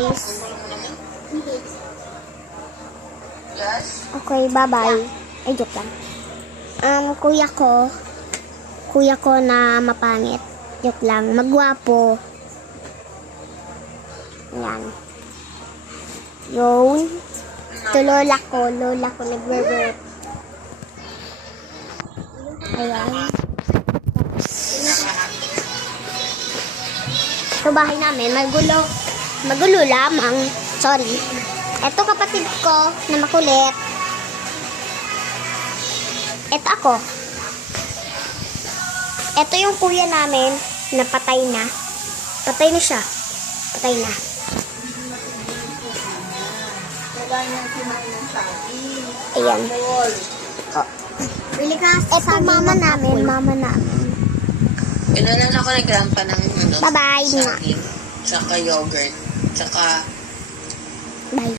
guys. Okay, bye-bye. Ay, joke lang. Kuya ko na mapangit. Joke lang. Magwapo. Yan. Yun. Ito lola ko nagwe-work. Ayan. Ito bahay namin. Magulo lamang. Sorry. Ito kapatid ko na makulit. Ito ako. Ito yung kuya namin na patay na. Patay na siya. Patay na. Ayan. Oh. Ito mama namin. Inulan ako ng grandpa ng Bye-bye. saging, tsaka yogurt, tsaka Bye.